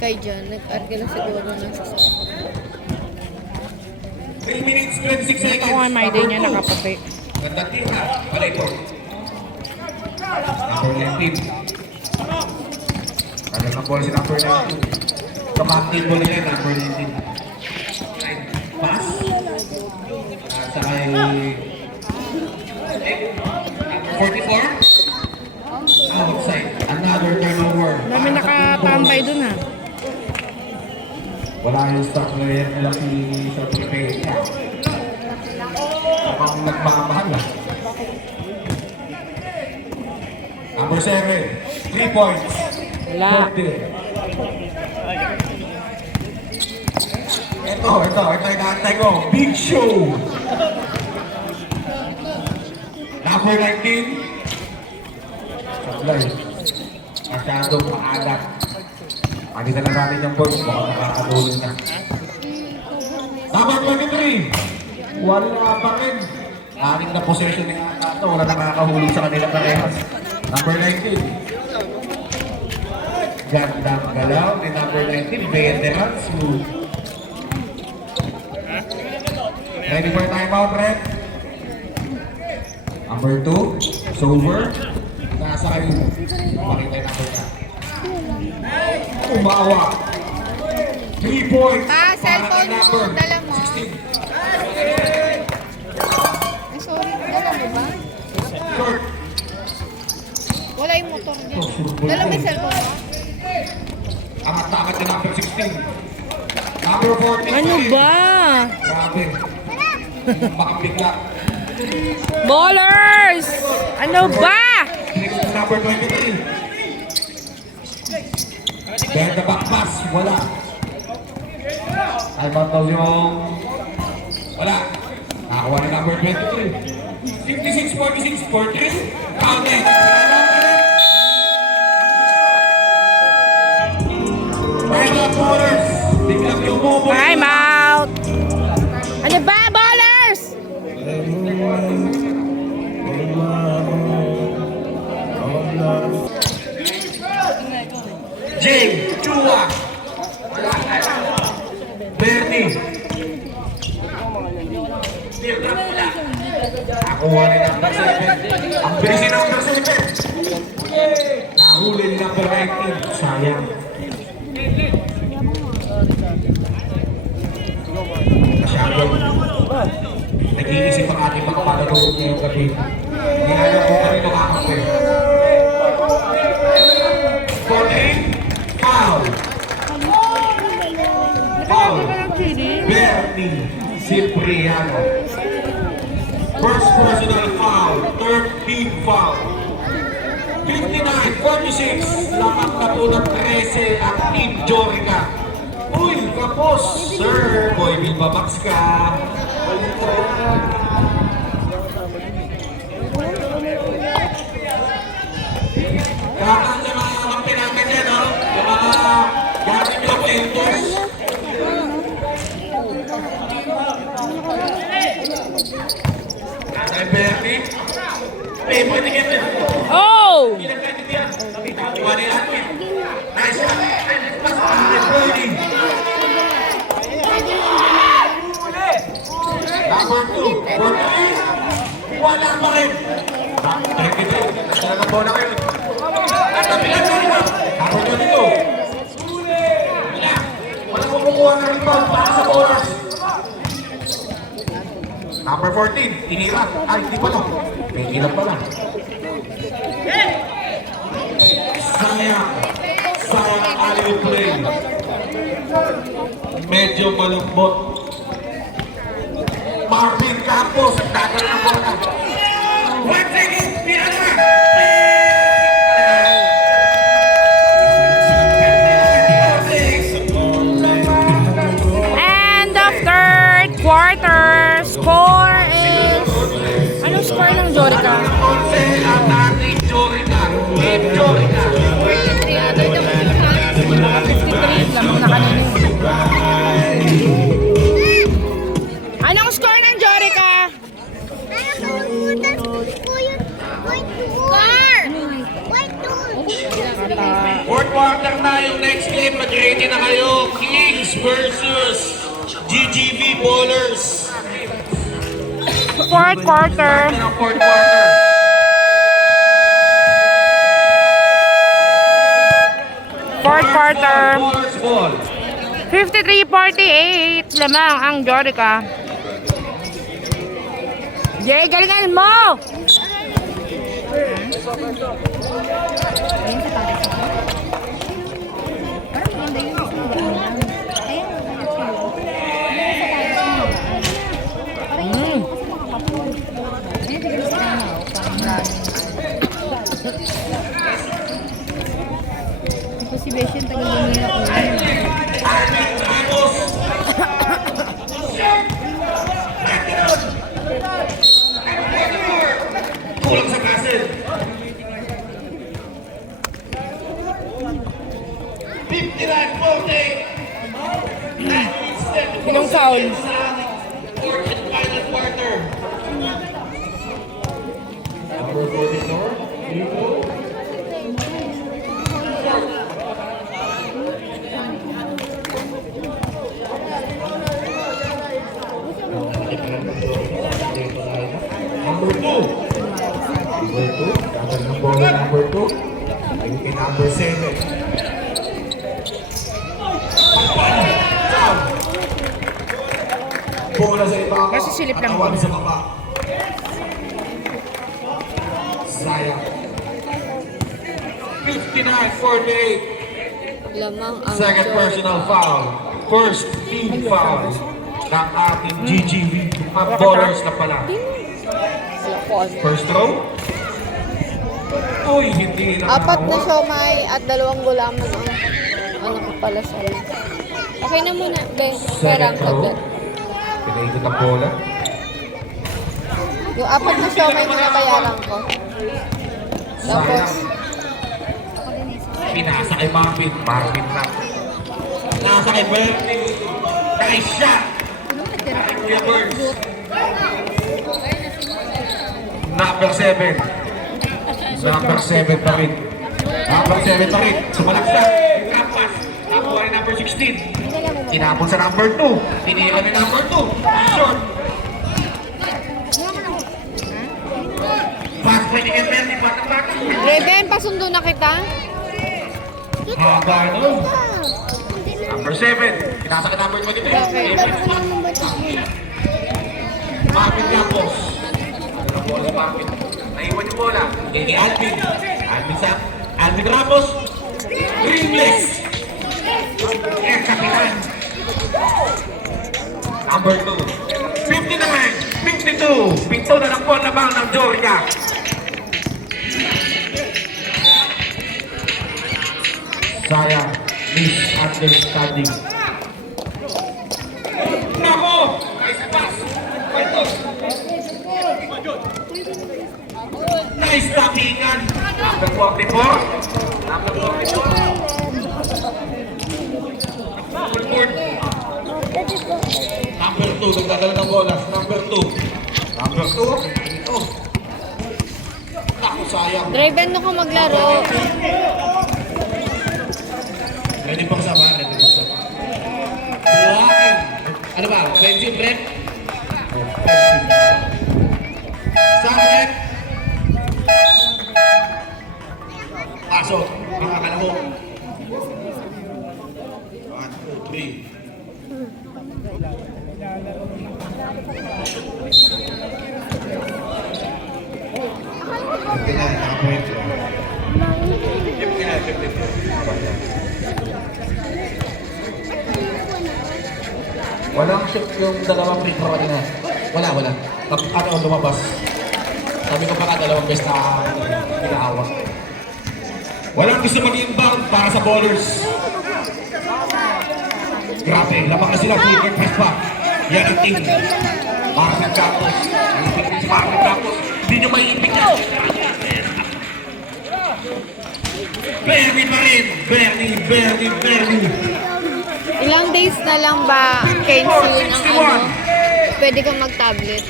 kay John. Nag-arga lang siguro ng sasakay. 3 minutes, 26 seconds. Ako ang may day niya nakaputi. Ganda team ha. Balay po. Number 19. Agad ng bola si number 19. Kamaktin bola niya number 19. Pass. Nasa kay... Number 44. Outside. Another turnover. Dami nakatambay dun ha. Wala yung stock player nila si sa prepare niya. Mukhang nagmakamahal ah. Number 7, 3 points. Wala. Ito yung inaantay ko. Big Show. Number 19. Sablay. Masyadong maalat. Pagkita na natin yung board, baka nakakatulong na. Number 23. Wala pa rin. Aning na possession ni Ata. Wala nakakahulog sa kanila parehas. Number 19. Gandang galaw ni number 19. Veteran smooth. Ready for timeout, Red? Number 2. Sober. Nasa kayo. Pakita yung number niya. Umawa. 3 points. Cellphone mo, dala mo. 16. Ay, sorry, dala mo ba? Short. Wala yung motor niya. Dala mo yung cellphone mo? Angat na angat yung number 16. Number 43. Ano ba? Grabe. Makapigla. Ballers! Ano ba? Number 23. Behind the back pass, wala. Ay, daw yung... Wala. Nakakuha ni number 23. 56, 46, 43. Counting. Right up, ballers. Biglang yung mobile. Time out! Ano ba, ballers? Jay, Chua. Bernie. Nakuha ni number 7. Ang bilis ni number 7. Nahuli ni number 19. Sayang. Masyado. Nag-iisip ang ating mga panonood ngayong gabi. Hindi na alam kung kanino kakampi. 14, foul. Foul. Bernie Cipriano. First personal foul. Third team foul. 59-46. Lapak na po ng 13 ang Team Jorica. Uy, kapos! Sir, boy, bilbabaks ka. Kailangan sa mga kampi namin yan, no? Yung mga gamit nyo painters. Nanay Bernie. Pwede ka din. Oh! Iwan ni Atwin. Nice shot. Pass to Bernie. Number 2. 43. Wala pa rin. Direct ito. Talagang bola kayo. At nabilan na rin. Number 22. Wala. Wala kumukuha ng rebound para sa bonus. Number 14. Tinira. Ay, hindi pa to. May ilang pala. Sayang. Sayang ang alley play. Medyo malambot. Marvin Campos. Tagal ng bola. 1 second. Tira na. And the third quarter score is... Anong score ng Jorica? Ang ating Jorica. Team Jorica. 53 lang muna kanina. Anong score ng Jorica? Fourth quarter na yung next game. Mag-ready na kayo. Kings versus GGB Ballers. Fourth quarter. Ang fourth quarter. Fourth quarter. Ballers ball. 53-48. Lamang ang Jorica. Jay, galingan mo! Si Beshen, tagal-lamig ako. Kulang sa castle. 59-40. Sinong foul? Fourth and final quarter. Number 44. Number 2. Number 2. Dapat ng bola number 2. Ayukin number 7. Bola sa iba. Kasi silip lang katawan po. sa baba. Sayang. 59-48. Lamang ang Second Jorica. personal foul. first team foul ng ating GGV. Ballers na pala. First throw. Uy, hindi na. 4 na siomay at 2 gulaman ang ano ko pala sa'yo. Okay na muna, be. Perang kagad. Pinaikot ang bola. Yung 4 na siomay na nabayaran ko. Tapos, Pinasa kay Marvin. Marvin na. Nasa kay Bernie. Nice shot. Kuya Burns. Number 7. Number 7 pa rin. Number 7 pa rin. Sumalaksak. Trampas. Nakuha rin number 16. Tinapon sa number 2. Tinira ni number 2. Short. Fast break again, Bernie. Back. Raven, pasundo na kita. Magano. Number 7. Pinasa ka number 23. Marvin Campos. Ang bola sa Marvin. Naiwan yung bola. Kay Alvin. Alvin Ramos. Ringless. Yes, kapitan. Number 2. 59. 52. Pinto na lang po na bang ng Georgia. Sayang, misunderstanding. Nako! Nice pass! Nice tappingan! Number 44. Number 44. Fulford. Number 2, nagdadala ng bolas. Number 2. Number 2. Ito. Nako, sayang. Raven, no ko maglaro. Pwede pang sabahan, pwede pang sabahan. Buhain. Ano ba? Offensive rep? Offensive. Pasok. Makakalahok. 1, 2, 3. Walang shoot yung dalawang free throw kanina. Wala. Ano lumabas. Sabi ko pa nga dalawang best na pinaawa. Walang gusto mag-inbound para sa ballers. Grabe, lamang na sila. Flicker pass pa. Yan ang team. Marvin Campos. Iipig din si Marvin Campos. Hindi nyo maiipig yan. Bernie pa rin. Bernie. Ilang days na lang ba, Kenzie, yun ang ano? Pwede kang mag-tablet.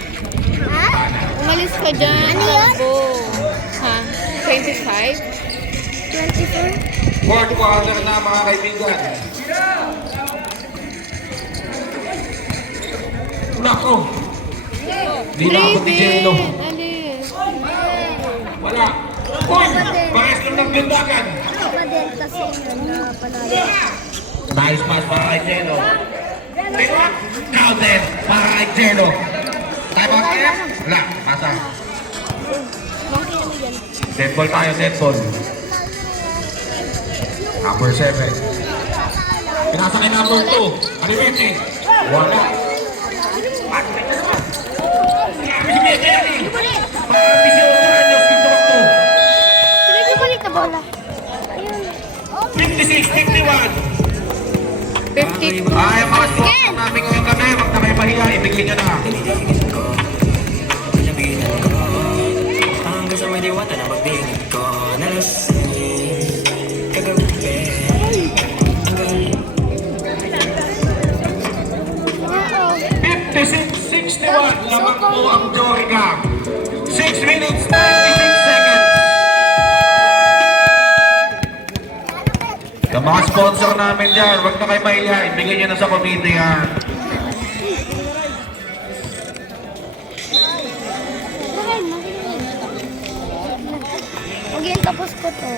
Ha? Umalis ka dyan. Ano yun? Ha? 25? 4th quarter na mga kaibigan. Nako! Di na ako ni Jello. Alis. Wala. Uy! Pares lang ng gandagan. Nice pass para kay Jello. Counted para kay Jello. Time out kaya? Wala. Pasa. Dead ball tayo, dead ball. Number 7. Pinasa kay number 2. Alibete. Wala. Grabe si Bernie. Parang Visioso Años. Dito ako. Pinag-ibalik na bola. 56-51. 50. Ay, mga sponsor namin ngayong gabi. Huwag na kayo pahiya. Ibigay nyo na. Hanggang sa may diwata na magbigay ko nalasing kagabi. 56-61. Lamang po ang Georgia. 6 minutes, 96 seconds. Yung mga sponsor namin dyan, huwag na kayo mahiya. Ibigay nyo na sa committee yan. Okay, tapos ko to.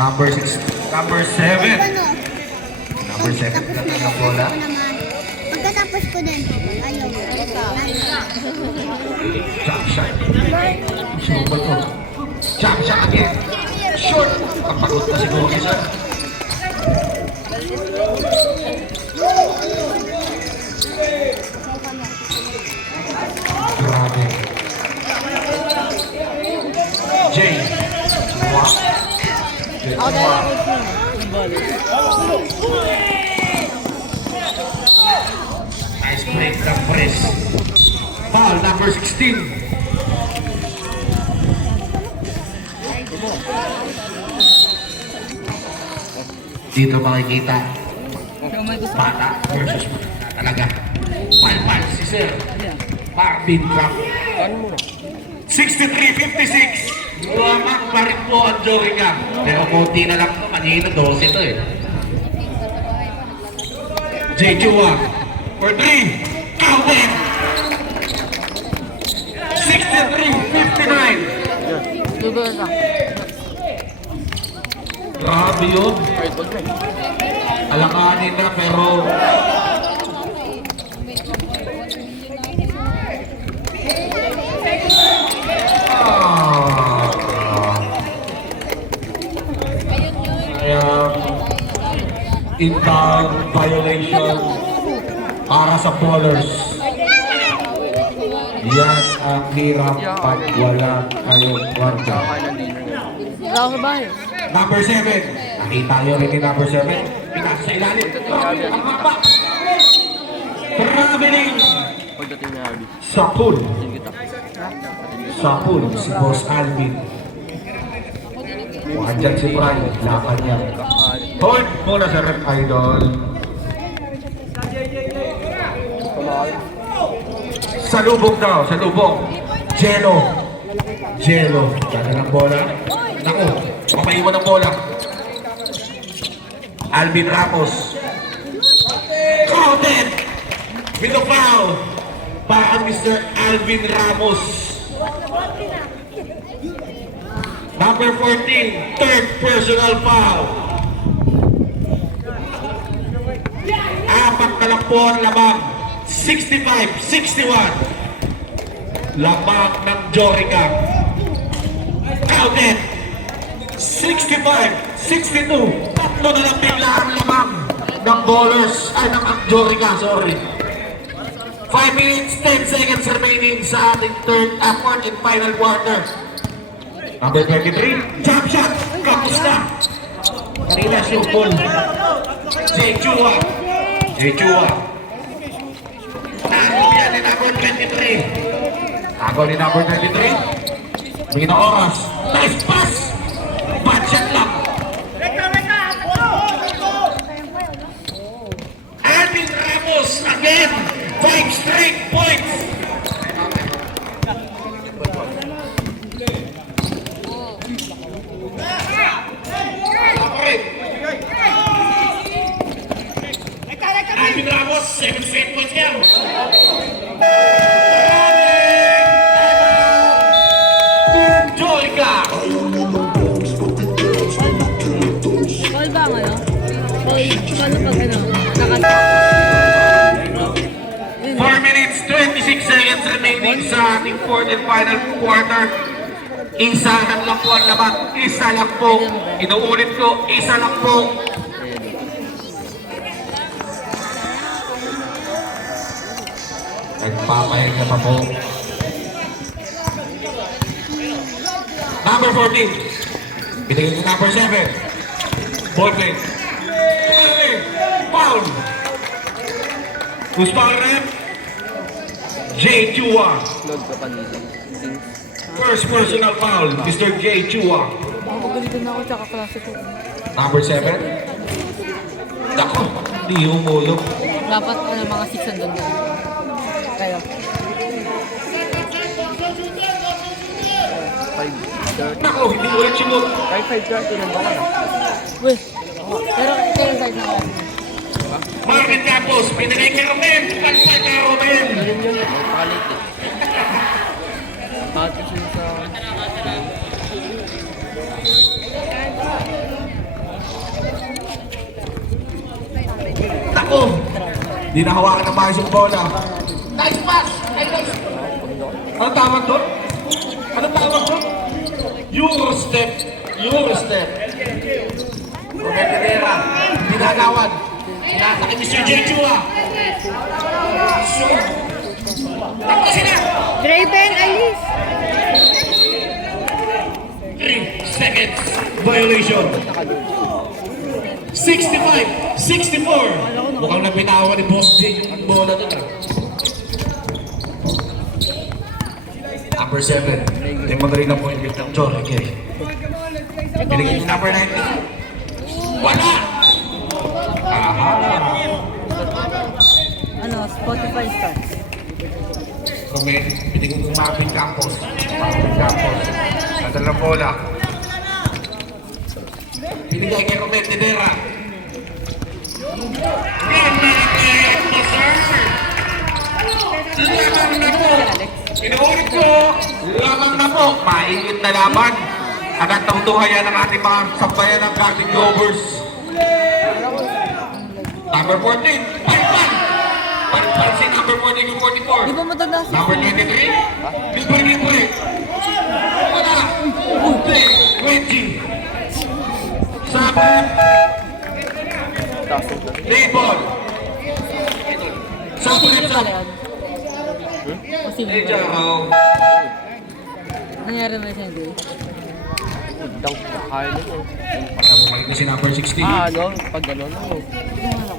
Number 6, number 7. Ano? Number 7 na ng bola. Pagkatapos ko din. Ayaw. Jump shot. Sure ba ito? Jump shot again. Short. Kapagod na siguro isa. number 16. Dito makikita bata versus talaga. Palpal si Sir Marvin Trump. 63-56. Lumamak pa rin po ang Jorica. Pero konti na lang ito. Kanina 12 ito eh. J. Chua for 3. Calvin. 63-59. Grabe yun. Alakanin na pero in-bound violation para sa bowlers. Yan ang hirap pag wala kayong kwarta. Number 7. Nakita nyo rin ni number 7. Pinasa sa ilalim. Ang haba. Traveling. Sapul. Sapul. Si Boss Alvin. Andyan si Brian. Lakan niya. Hold muna sa Rep Idol. Salubog daw. Salubog. Jello. Jello. Ganda ng bola. Naku. Papaiwan ng bola. Alvin Ramos. Counted. With a foul. Para Mr. Alvin Ramos. Number 14. Third personal foul. Apat na lang po ang labang. 65-61. Labang ng Jorica. Counted. 65-62. Tatlo na lang bigla ang labang ng bowlers, ay ng Jorica, sorry. 5 minutes, 10 seconds remaining sa ating fourth and final quarter. Number 23, jump shot, kamusta? Kanina si Upol. J. Chua. Ako yan ni number 23. Ako ni number 23. May na oras. Nice pass! Bad shot lang. Alvin Ramos again. 5 straight points. Alvin Ramos, 7 straight points yan. Team Jorica. Call ba ang ano? Call, paano pag ano? 4 minutes, 26 seconds remaining sa ating fourth and final quarter. Isa lang po ang laban. Isa lang po. Inuulit ko, isa lang po. Nagpapahinga pa po. Number 14. Binigay ko number 7. Ball play. Foul. Who's foul rep? J. Chua. First personal foul, Mr. J. Chua. Magalitan na ako tsaka klase ko. Number 7. Dako, di humulog. Dapat ano, mga 6 andun doon. Kayo. 5:30. Dako, hindi ulit simot. 5:30 lang ba ka na? Weh. Pero kayo side na ako. Marvin Campos, pinagay kay Romen. Kalpay kay Romen. Yun. Nagpakalit eh. Bakit kasi sa... Dako, di nahawakan ng maayos yung bola. Nice pass! Anong tawag doon? Anong tawag doon? Eurostep. Eurostep. Romen Pedera, dinagawad. Pinasa kay Mr. J. Chua. Tapos sila! Draven, alis! 3 seconds violation. 65-64. Mukhang napinawa ni Boss J yung bola doon. number 7. Ito yung magaling na point guard ng Jorge. Binigay yung number 19. Wala! Aha! Ano, Spotify stats. Romen, binigay yung Marvin Campos. Marvin Campos. Nadal ng bola. Binigay kay Romen Tenera. Lamang na po! Inuulit ko! Lamang na po! Mainit na laban. Agad tungtuhayan ng ating mga sambayan ng Garden Glovers. Number 14, Palpan! Palpan si number 14 yung 44. Di ba matanda si Number 23, libre-libre. Wala! Ute, Reggie. Sabon. Label. Sabon at sabon. Medyo ako. Nangyari na siya hindi. Pagkabuhay ko si number 16. ano? Pag gano'n, ano?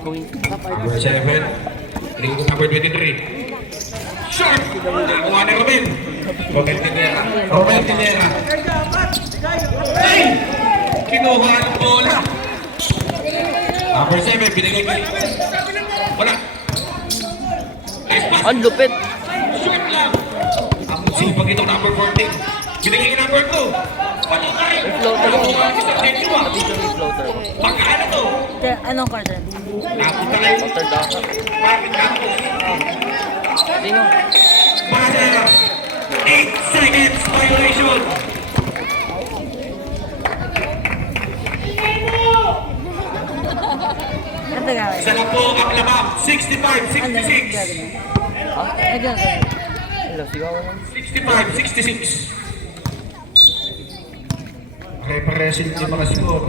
Number 7. Tingin ko number 23. Short! Nakuha ni Robin. Robin Tenera. Robin Tenera. Ay! Kinuha ang bola. Number 7. Binigay kay wala. Nice pass. Ang lupit! Short lang. Ang sipag itong number 14. Binigay kay number 2. Wala ka rin. Nakuha ni Sir Tenua. Pagkano to? Anong quarter? Napunta kayo. Marvin Campos. Bada! 8 seconds violation! Ano gawin? Isa na po ang labang. 65-66. Ayun. 65-66. Pare-pares yung mga score.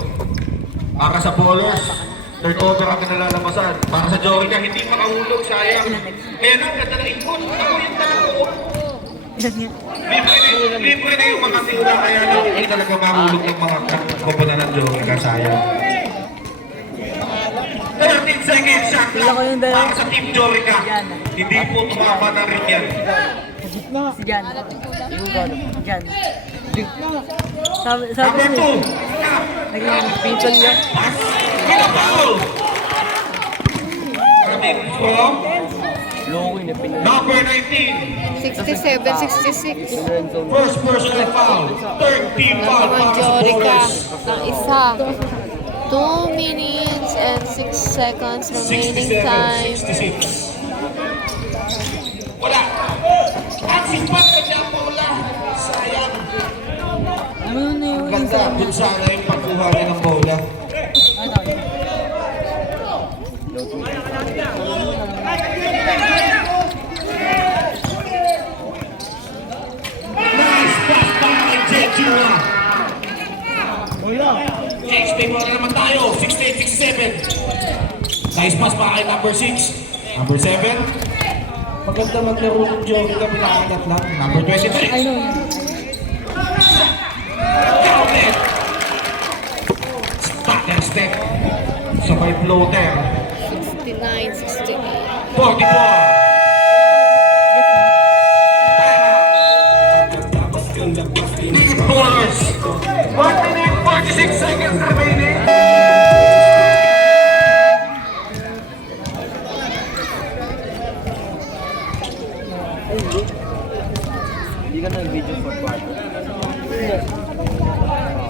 Para sa ballers, third over ang nalalamasan. Para sa Joey hindi makahulog, sayang. Kaya lang, ganda ng ikot. Ako yung talaga. Libre na yung mga tira, kaya lang hindi talaga mahulog ng mga komponan ng Joey, sayang. 13 seconds shot clock para sa Team Jorica. Hindi po tumama na rin yan. Si Jan. Jan. Sabi Number 2. naging pinsan niya. Pinapaul. Coming from number 19. 67, 66. First personal foul. Third team foul Naman para sa Jorica Bowlers. ng isa. 2 minutes and 6 seconds remaining 67, time. 66. Wala. At si Pat na siya ang bola. Sayang. Ano na yun? Ganda. Doon sana yung pagkuha niya ng bola. Nice pass by Jejua. Stay mo na naman tayo. 68-67. Nice pass pa kay number 6. Number 7. Maganda maglaro ng Joey na pinakanat lang. Number 23. I know yan. Counted. Stacker step. Sabay floater. 69, 68. 44. Bowlers. 1 minute 46 seconds remaining. Hindi ka nag-video for quarter.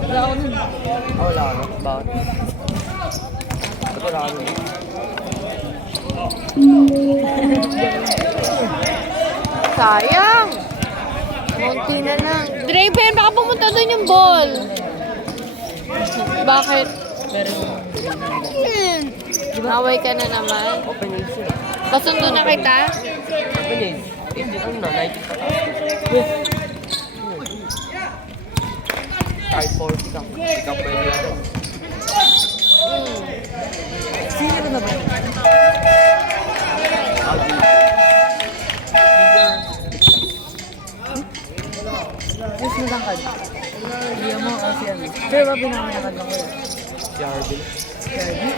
Wala ako nun. Wala ka. Bakit? Ba't wala ka nun? Sayang! Munti na lang. Draven, baka pumunta doon yung ball. Bakit? Naway ka na naman. Open age yun. Kasundo na kita? Open age. 18 ano na, 19 ka. Kahit 40 ka. Hindi ka pwede yan. Sino na ba yun? Yes, matangkad. Hindi mo kasi ano. Pero ba pinakanakad ako yun? Si Harvey. Kirby?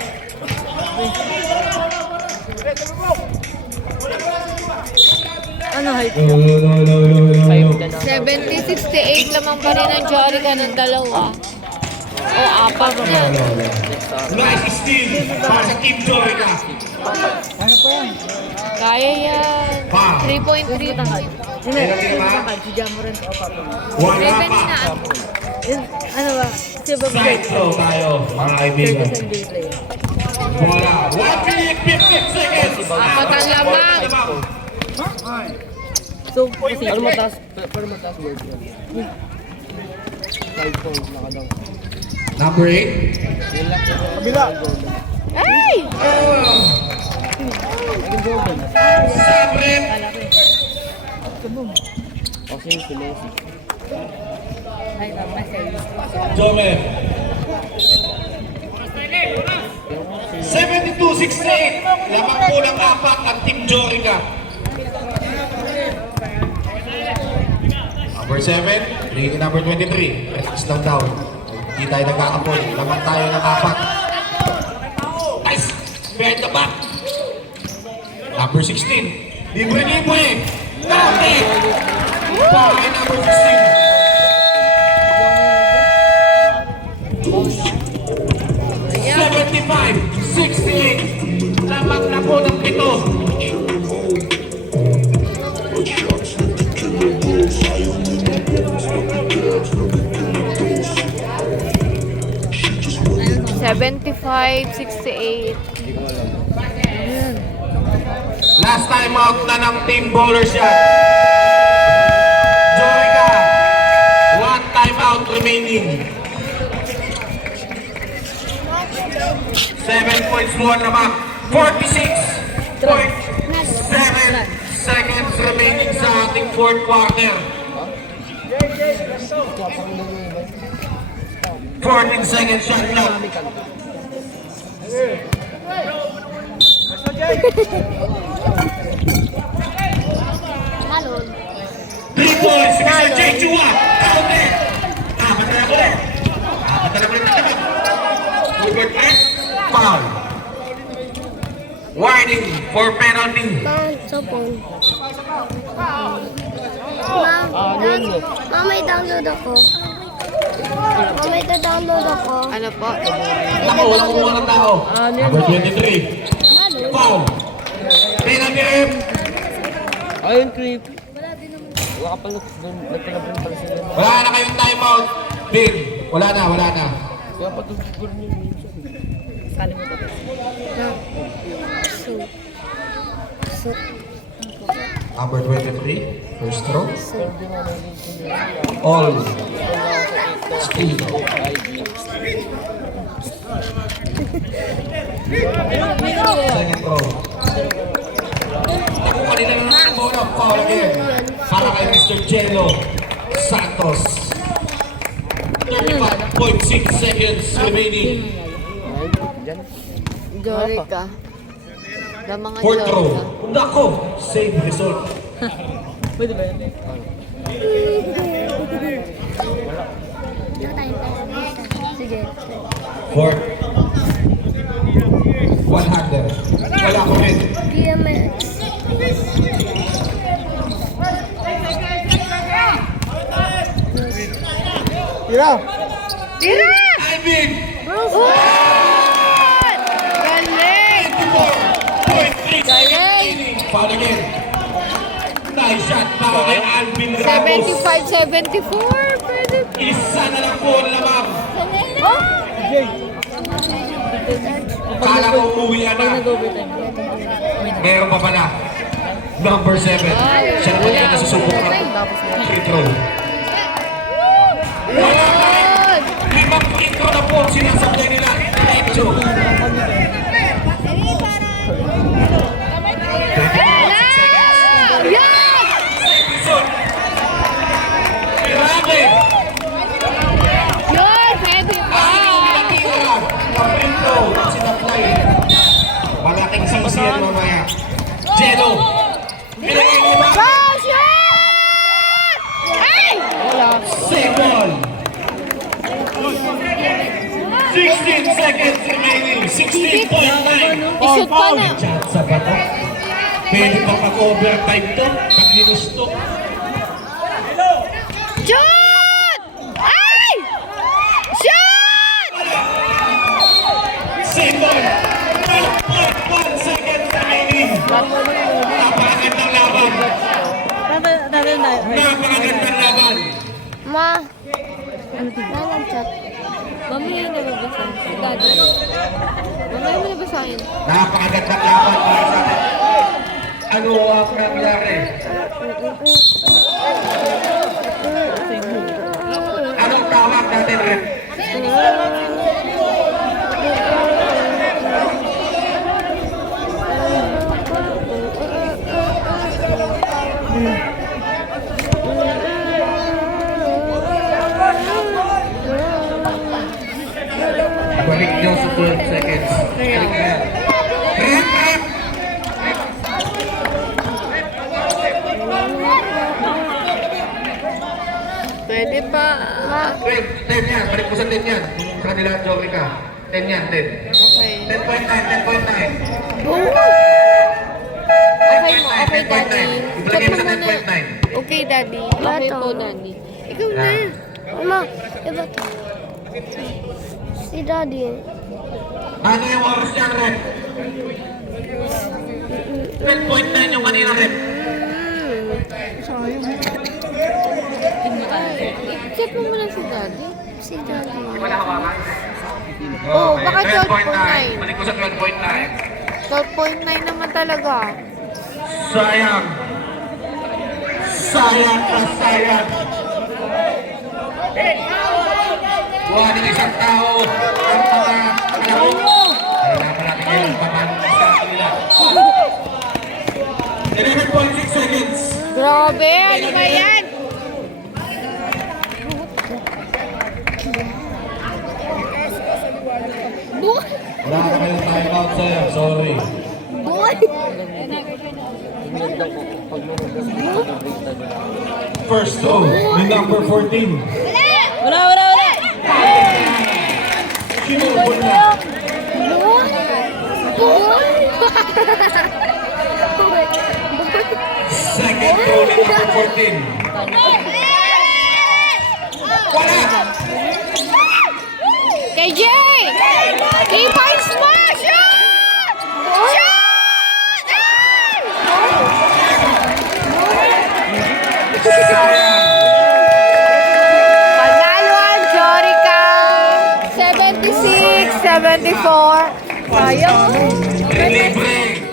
Ano height? No, no, no, no, no, no, no. 70-68 lamang pa rin ang Jorica ng dalawa. O, apat na. Nice steal para sa Team Jorica. Kaya yan. 3.3. Hindi, si Jamoran o Papa. Wala Raven pa. na. Ano ba? Si Bob Side throw tayo, mga kaibigan. Play. Wala. 1 minute 15 seconds. Apat ang lamang. So, kasi, Pero mataas board ko. 5 points nakadang. Number 8. Ay! Sabrin. Kasi yung Pilesi. ay, namasay. Jomer. 72-68. Lamang po ng apat ang Team Jorica. Number 7. Bringing number 23. Let's down down. Hindi tayo nagkakapon. Lamang tayo ng apat. Nice. Behind the back. Number 16. Libre-libre. Dati. Bahay number 16. 75-68. Lamang na po ng pito. $75, 68. Last time out na ng team bowlers yan. Jorica, 1 time out remaining. 7 points more naman. 46.7 seconds remaining sa ating fourth quarter. 14 seconds shot clock. Malol. 3 points, Mr. J. Chua. Counted. Apat na ulit. Apat na ulit naman. Hubert S. Foul. Warning for penalty. Sopon. May download ako. May download ako. Ano po? Naku, walang kumuha ng tao. Number 23. Foul. Penalty rim. Ayun, creep. Wala ka pala doon. Nagpilabon pala sila. Wala na kayong timeout. Bin. Wala na, wala na. Kaya pa doon siguro niyo minsan. Number 23. First throw. All. Steal. Second throw. Ako kanina na nakabona. Foul again. Para kay Mr. Jello Santos. 35.6 seconds remaining. Jorica. Lamang ang Fourth throw. Jorica. Nako! Same result. Pwede ba yun? Sige. Fourth. One-hander. Wala ko rin. DMX. Tira! Tira! Alvin! Galing! 4.3 seconds. Foul again. Nice shot para kay Alvin Ramos. 75-74. Pwede. Isa na lang po ang lamang. Kala ko umuwi na. Meron pa pala. Number 7. Siya na pala yung nasusubok ng free throw. Wala pa rin. 5 free throw na po ang sinasablay nila. Diretso. Grabe! Yun! Pwede pa! Malaking saksiyan mamaya. Jello! Pinagay niyo ba? Ay! Second! 16 seconds remaining. 16.9. Ishoot pa na. Chance sa bato. Pwede pa mag-overtime to. Pag ginusto. Shoot! Ay! Shoot! Simon! 1 second remaining. Napakagandang laban. Napakagandang laban. Ma. Nag-chat. Mamaya na babasahin. Si Daddy. Mamaya mo na basahin. Napakagandang laban para sa atin. Ano ang nangyari? Anong tawag natin rin? Balik nyo sa 12 seconds. Balik na yan. Rep! Pwede pa. Rep! 10 yan. Balik mo sa 10 yan. Kung kanila jockey ka. 10 yan, 10. Okay. 10.9, 10.9. Okay mo, okay, Daddy. Ibalagay mo sa Huwag mo muna. 10.9. Okay, Daddy. Okay po, Daddy. Ikaw na. Ma, iba. Si Daddy. Ano yung oras niyan, Rep? 10.9 yung kanina, Rep. Check mo muna si Daddy. Si Daddy. Wala hawakan? Oh, baka 12.9. Balik mo sa 12.9. 12.9 naman talaga. Sayang. Sayang ka, sayang. Buha ng isang tao ang mga kalahok. Kailangan natin ngayon ang pamano ng start nila. 11.6 seconds. Grabe, ano ba yan? Wala ka kayong time out sa'yo. Sorry. First throw ni number 14. Wala. Sinubol na. Second throw ni number 14. Wala! KJ! 3 points mo! Shoot! Shoot! Sayang! Panalo ang Jorica! 76-74. Sayang. Libre!